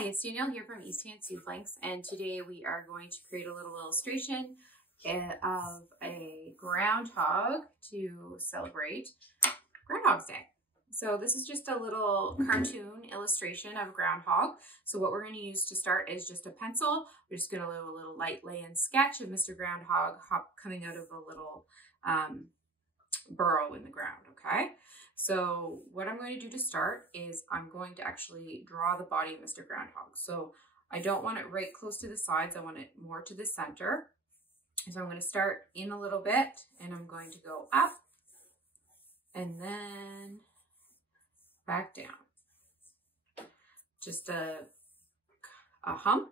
Hi, it's Danielle here from East Hand Soufflinks, and today we are going to create a little illustration of a groundhog to celebrate Groundhog's Day. So this is just a little cartoon illustration of a groundhog. So what we're going to use to start is just a pencil. We're just going to do a little light lay-in sketch of Mr. Groundhog coming out of a little burrow in the ground, okay? So what I'm going to do to start is I'm going to actually draw the body of Mr. Groundhog. So I don't want it right close to the sides. I want it more to the center. So I'm going to start in a little bit and I'm going to go up and then back down. Just a hump,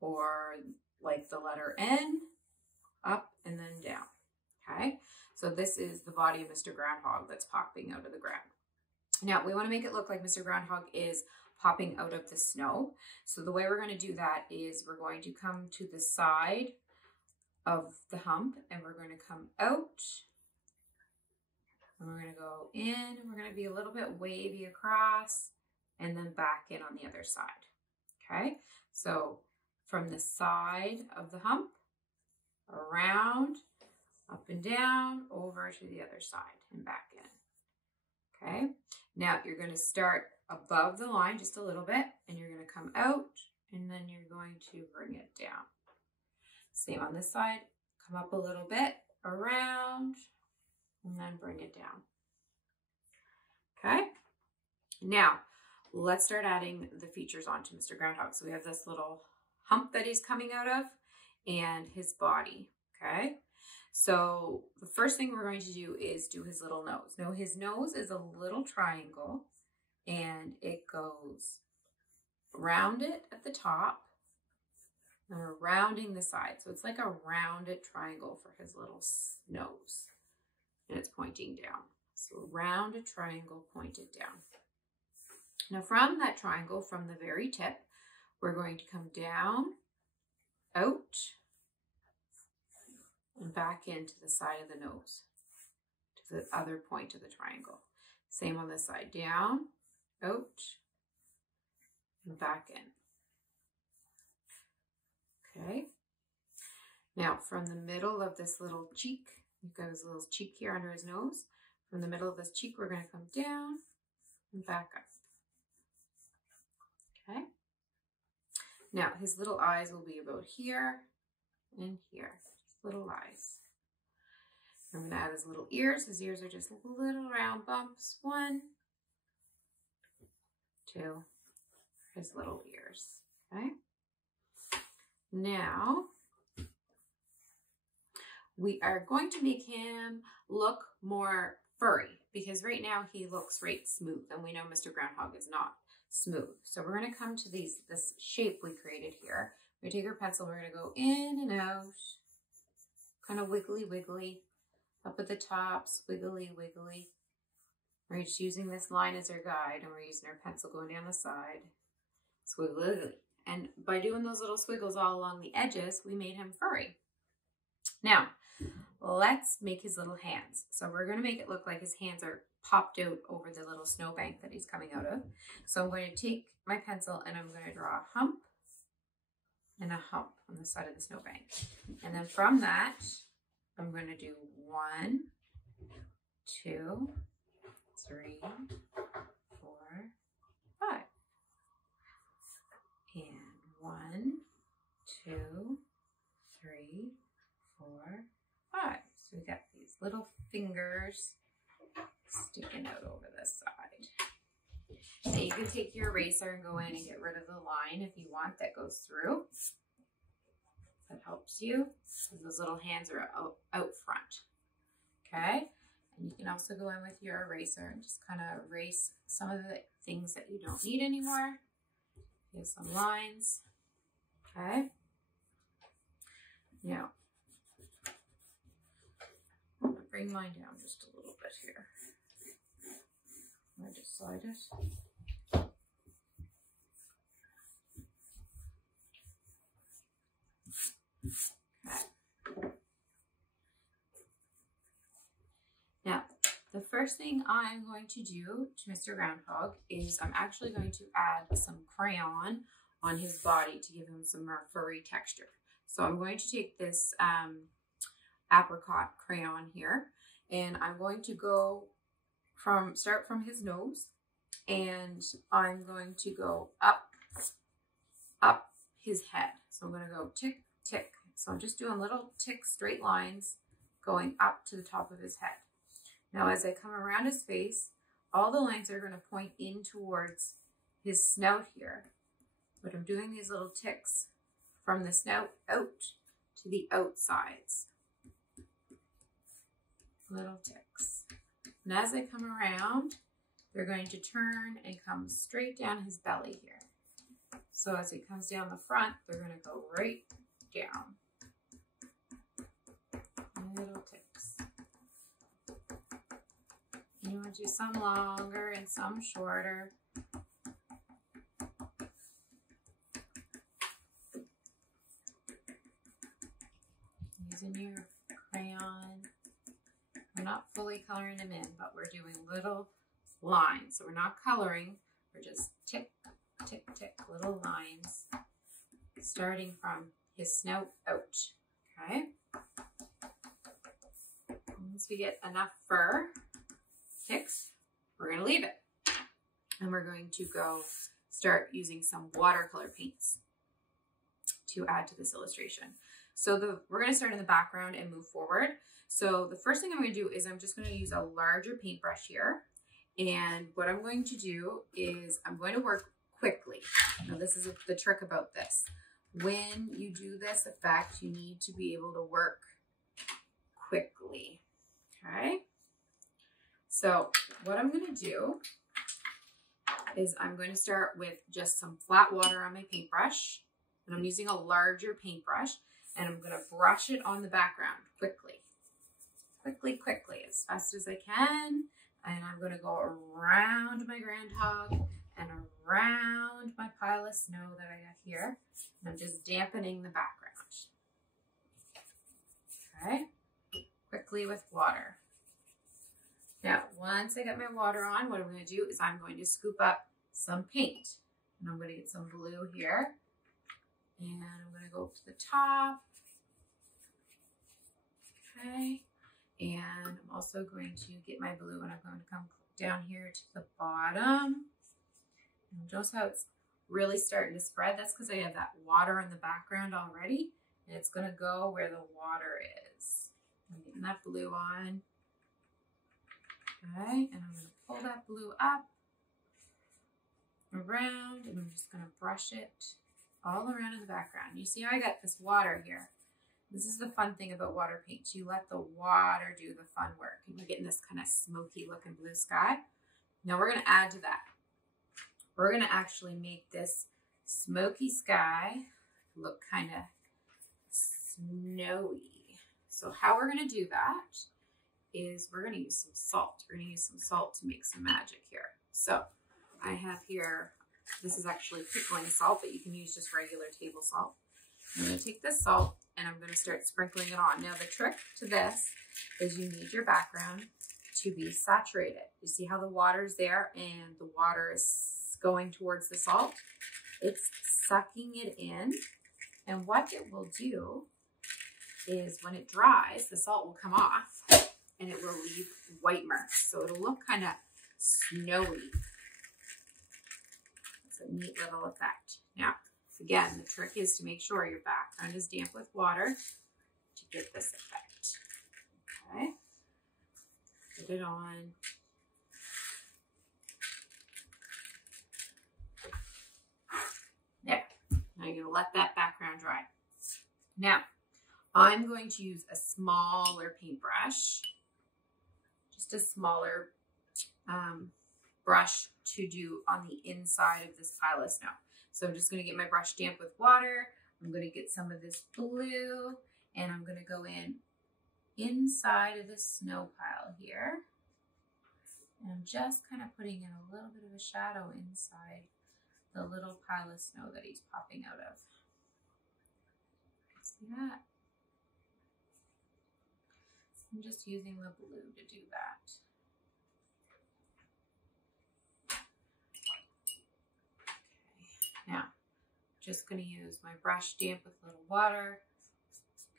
or like the letter N, up and then down, okay? So this is the body of Mr. Groundhog that's popping out of the ground. Now we want to make it look like Mr. Groundhog is popping out of the snow. So the way we're going to do that is we're going to come to the side of the hump and we're going to come out and we're going to go in and we're going to be a little bit wavy across and then back in on the other side. Okay, so from the side of the hump, around, up and down, over to the other side and back in. Okay, now you're going to start above the line just a little bit and you're going to come out and then you're going to bring it down. Same on this side, come up a little bit, around, and then bring it down. Okay, now let's start adding the features onto Mr. Groundhog. So we have this little hump that he's coming out of and his body, okay? So the first thing we're going to do is do his little nose. Now his nose is a little triangle and it goes round it at the top and we're rounding the side. So it's like a rounded triangle for his little nose and it's pointing down. So rounded triangle pointed down. Now from that triangle, from the very tip, we're going to come down, out, and back into the side of the nose, to the other point of the triangle. Same on this side, down, out, and back in. Okay. Now from the middle of this little cheek, you've got his little cheek here under his nose. From the middle of this cheek, we're going to come down and back up. Okay. Now his little eyes will be about here and here. Little eyes. I'm going to add his little ears. His ears are just little round bumps. 1, 2, his little ears. Okay. Now we are going to make him look more furry because right now he looks right smooth and we know Mr. Groundhog is not smooth. So we're going to come to this shape we created here. We're going to take our pencil. We're going to go in and out. Kind of wiggly, wiggly, up at the tops, wiggly, wiggly. We're just using this line as our guide, and we're using our pencil going down the side. Swiggly, wiggly. And by doing those little squiggles all along the edges, we made him furry. Now, let's make his little hands. So we're going to make it look like his hands are popped out over the little snowbank that he's coming out of. So I'm going to take my pencil, and I'm going to draw a hump and a hump on the side of the snowbank. And then from that, I'm going to do 1, 2, 3, 4, 5. And 1, 2, 3, 4, 5. So we got these little fingers sticking out over this side. Now you can take your eraser and go in and get rid of the line if you want that goes through. That helps you. Those little hands are out front. Okay? And you can also go in with your eraser and just kind of erase some of the things that you don't need anymore. Here's some lines. Okay? Now, I'm going to bring mine down just a little bit here. I just slide it. Okay. Now, the first thing I'm going to do to Mr. Groundhog is I'm actually going to add some crayon on his body to give him some more furry texture. So I'm going to take this apricot crayon here, and I'm going to go start from his nose, and I'm going to go up his head. So I'm going to go tick, tick. So I'm just doing little tick straight lines going up to the top of his head. Now as I come around his face, all the lines are going to point in towards his snout here. But I'm doing these little ticks from the snout out to the outsides. Little ticks. And as I come around, they're going to turn and come straight down his belly here. So as it comes down the front, they're going to go right down. Little ticks. You want to do some longer and some shorter. Using your crayon. We're not fully coloring them in, but we're doing little lines. So we're not coloring, we're just tick, tick, tick, little lines, starting from his snout out, okay? Once we get enough fur ticks, we're gonna leave it. And we're going to go start using some watercolor paints to add to this illustration. So we're gonna start in the background and move forward. So the first thing I'm going to do is I'm just going to use a larger paintbrush here. And what I'm going to do is I'm going to work quickly. Now this is the trick about this. When you do this effect, you need to be able to work quickly. Okay. So what I'm going to do is I'm going to start with just some flat water on my paintbrush. And I'm using a larger paintbrush. And I'm going to brush it on the background quickly. Quickly, as fast as I can. And I'm going to go around my groundhog and around my pile of snow that I got here. And I'm just dampening the background. Okay, quickly with water. Now, once I got my water on, what I'm going to do is I'm going to scoop up some paint. And I'm going to get some blue here. And I'm going to go up to the top. Okay. And I'm also going to get my blue and I'm going to come down here to the bottom. And notice how it's really starting to spread. That's because I have that water in the background already. And it's going to go where the water is. I'm getting that blue on. Okay, and I'm going to pull that blue up, around, and I'm just going to brush it all around in the background. You see how I got this water here? This is the fun thing about water paints. You let the water do the fun work. And you're getting this kind of smoky looking blue sky. Now we're going to add to that. We're going to actually make this smoky sky look kind of snowy. So how we're going to do that is we're going to use some salt. We're going to use some salt to make some magic here. So I have here, this is actually pickling salt, but you can use just regular table salt. I'm going to take this salt and I'm going to start sprinkling it on. Now the trick to this is you need your background to be saturated. You see how the water's there and the water is going towards the salt? It's sucking it in, and what it will do is when it dries, the salt will come off and it will leave white marks. So it'll look kind of snowy. It's a neat little effect. Now, again, the trick is to make sure your background is damp with water to get this effect. Okay, put it on. There. Now you're going to let that background dry. Now, I'm going to use a smaller paintbrush, just a smaller brush to do on the inside of this pile of snow. So I'm just going to get my brush damp with water. I'm going to get some of this blue and I'm going to go in inside of this snow pile here. And I'm just kind of putting in a little bit of a shadow inside the little pile of snow that he's popping out of. See that? I'm just using the blue to do that. Okay. Now, just going to use my brush damp with a little water.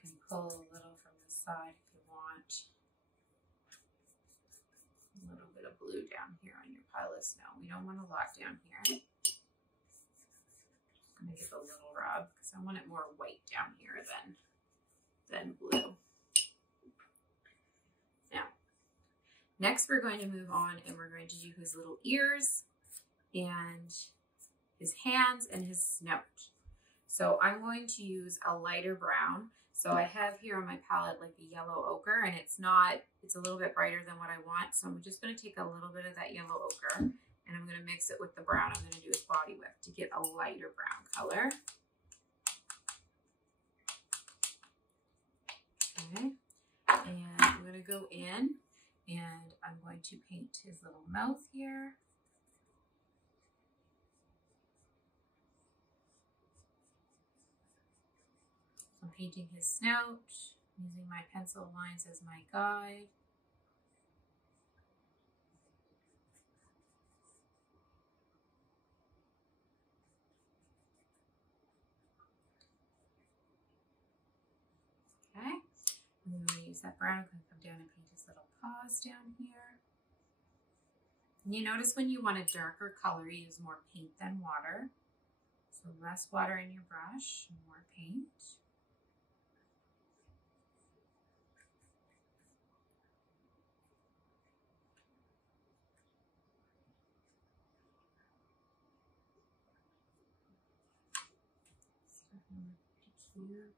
You can pull a little from the side if you want. A little bit of blue down here on your pile of snow. We don't want a lot down here. I'm going to give it a little rub because I want it more white down here than blue. Now, next we're going to move on and we're going to do his little ears and his hands and his snout. So I'm going to use a lighter brown. So I have here on my palette like a yellow ochre, and it's a little bit brighter than what I want. So I'm just going to take a little bit of that yellow ochre and I'm going to mix it with the brown I'm going to do his body with to get a lighter brown color. Okay, and I'm going to go in and I'm going to paint his little mouth here. I'm painting his snout, using my pencil lines as my guide. Okay, I'm going to use that brown. I'm going to come down and paint his little paws down here. And you notice when you want a darker color, you use more paint than water. So less water in your brush, more paint. Pretty cute.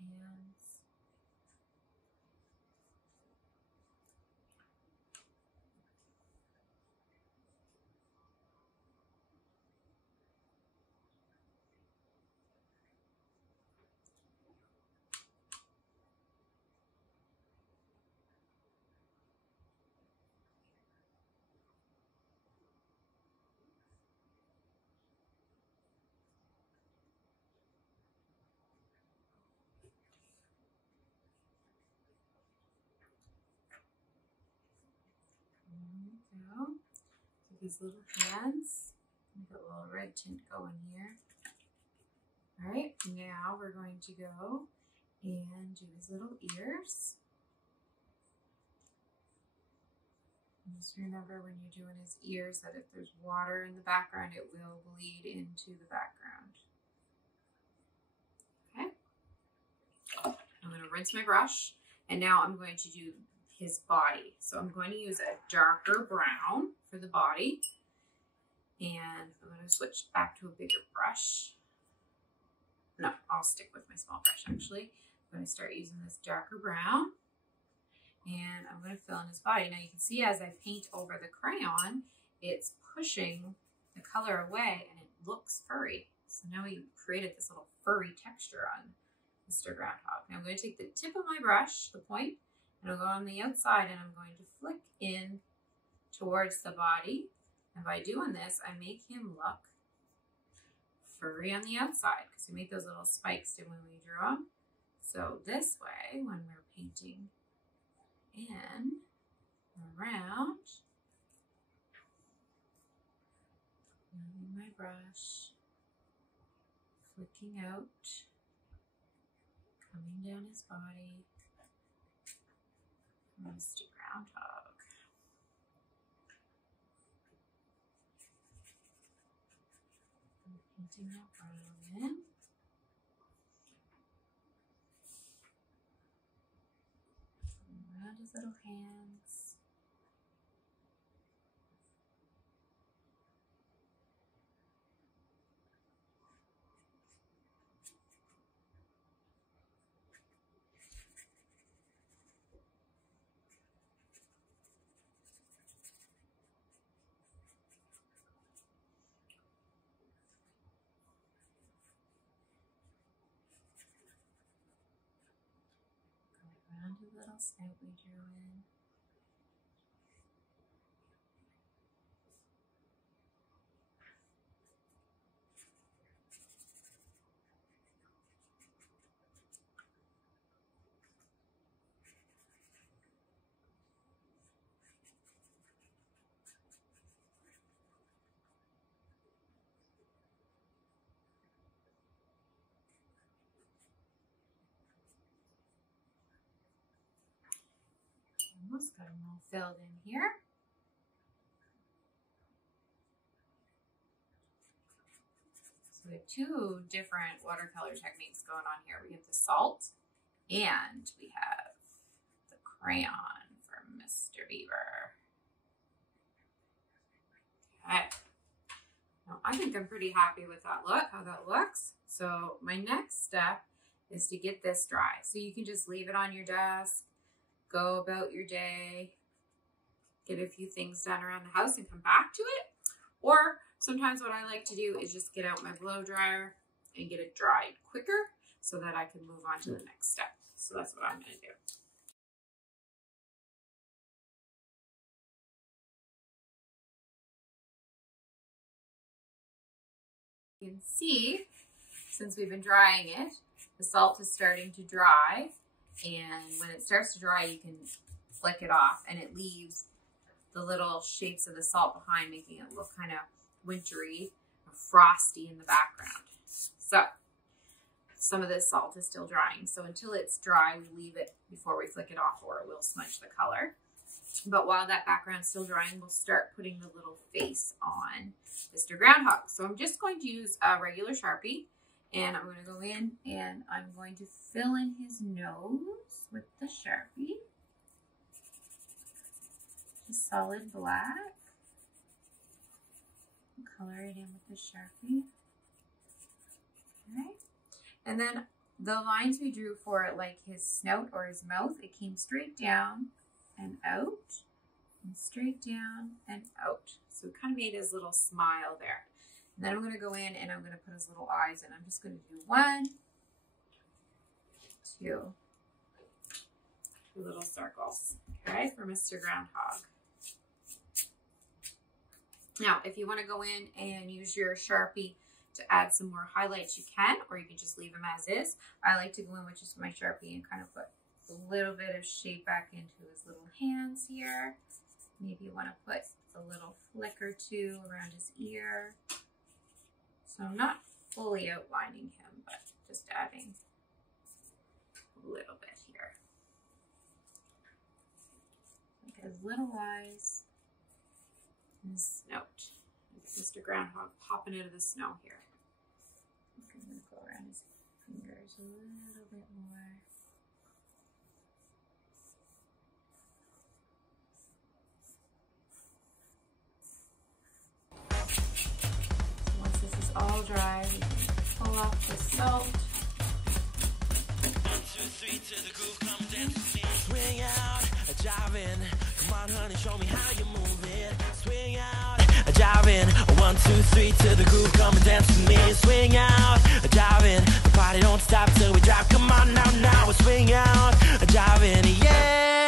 Hands. There we go. So his little hands. Get a little red tint going here. All right, now we're going to go and do his little ears. And just remember when you're doing his ears that if there's water in the background, it will bleed into the background. Okay. I'm going to rinse my brush, and now I'm going to do his body. So I'm going to use a darker brown for the body, and I'm going to switch back to a bigger brush. No, I'll stick with my small brush actually. I'm going to start using this darker brown, and I'm going to fill in his body. Now you can see as I paint over the crayon, it's pushing the color away and it looks furry. So now we created this little furry texture on Mr. Groundhog. Now I'm going to take the tip of my brush, the point, and I'll go on the outside and I'm going to flick in towards the body. And by doing this, I make him look furry on the outside because we make those little spikes when we drew them. So this way, when we're painting in, around, moving my brush, flicking out, coming down his body, Mr. Groundhog. Painting that brown in. Around his little hands. Around his little snout we drew in. Almost got them all filled in here. So we have two different watercolor techniques going on here. We have the salt and we have the crayon for Mr. Beaver. Okay. Now, I think I'm pretty happy with that look, how that looks. So my next step is to get this dry. So you can just leave it on your desk, go about your day, get a few things done around the house and come back to it. Or sometimes what I like to do is just get out my blow dryer and get it dried quicker so that I can move on to the next step. So that's what I'm going to do. You can see, since we've been drying it, the salt is starting to dry, and when it starts to dry, you can flick it off, and it leaves the little shapes of the salt behind, making it look kind of wintry or frosty in the background. So, some of this salt is still drying, so until it's dry, we leave it before we flick it off, or it will smudge the color. But while that background's still drying, we'll start putting the little face on Mr. Groundhog. So I'm just going to use a regular Sharpie, and I'm going to go in and I'm going to fill in his nose with the Sharpie. Just solid black. Color it in with the Sharpie. Okay. And then the lines we drew for it, like his snout or his mouth, it came straight down and out, and straight down and out. So it kind of made his little smile there. And then I'm going to go in and I'm going to put his little eyes in. I'm just going to do 1, 2 little circles, okay, for Mr. Groundhog. Now, if you want to go in and use your Sharpie to add some more highlights, you can, or you can just leave them as is. I like to go in with just my Sharpie and kind of put a little bit of shape back into his little hands here. Maybe you want to put a little flick or two around his ear. So I'm not fully outlining him, but just adding a little bit here. Like his little eyes and his snout. Mr. Groundhog popping out of the snow here. I'm going to go around his fingers a little bit more. All dry, we can pull off the salt. 1, 2, 3 to the groove, come dance with me. Swing out, jive in. Come on, honey, show me how you move it. Swing out, jive in. 1, 2, 3 to the groove, come and dance with me. Swing out, jive in. The party don't stop till we drop. Come on now, now we swing out, jive in, yeah.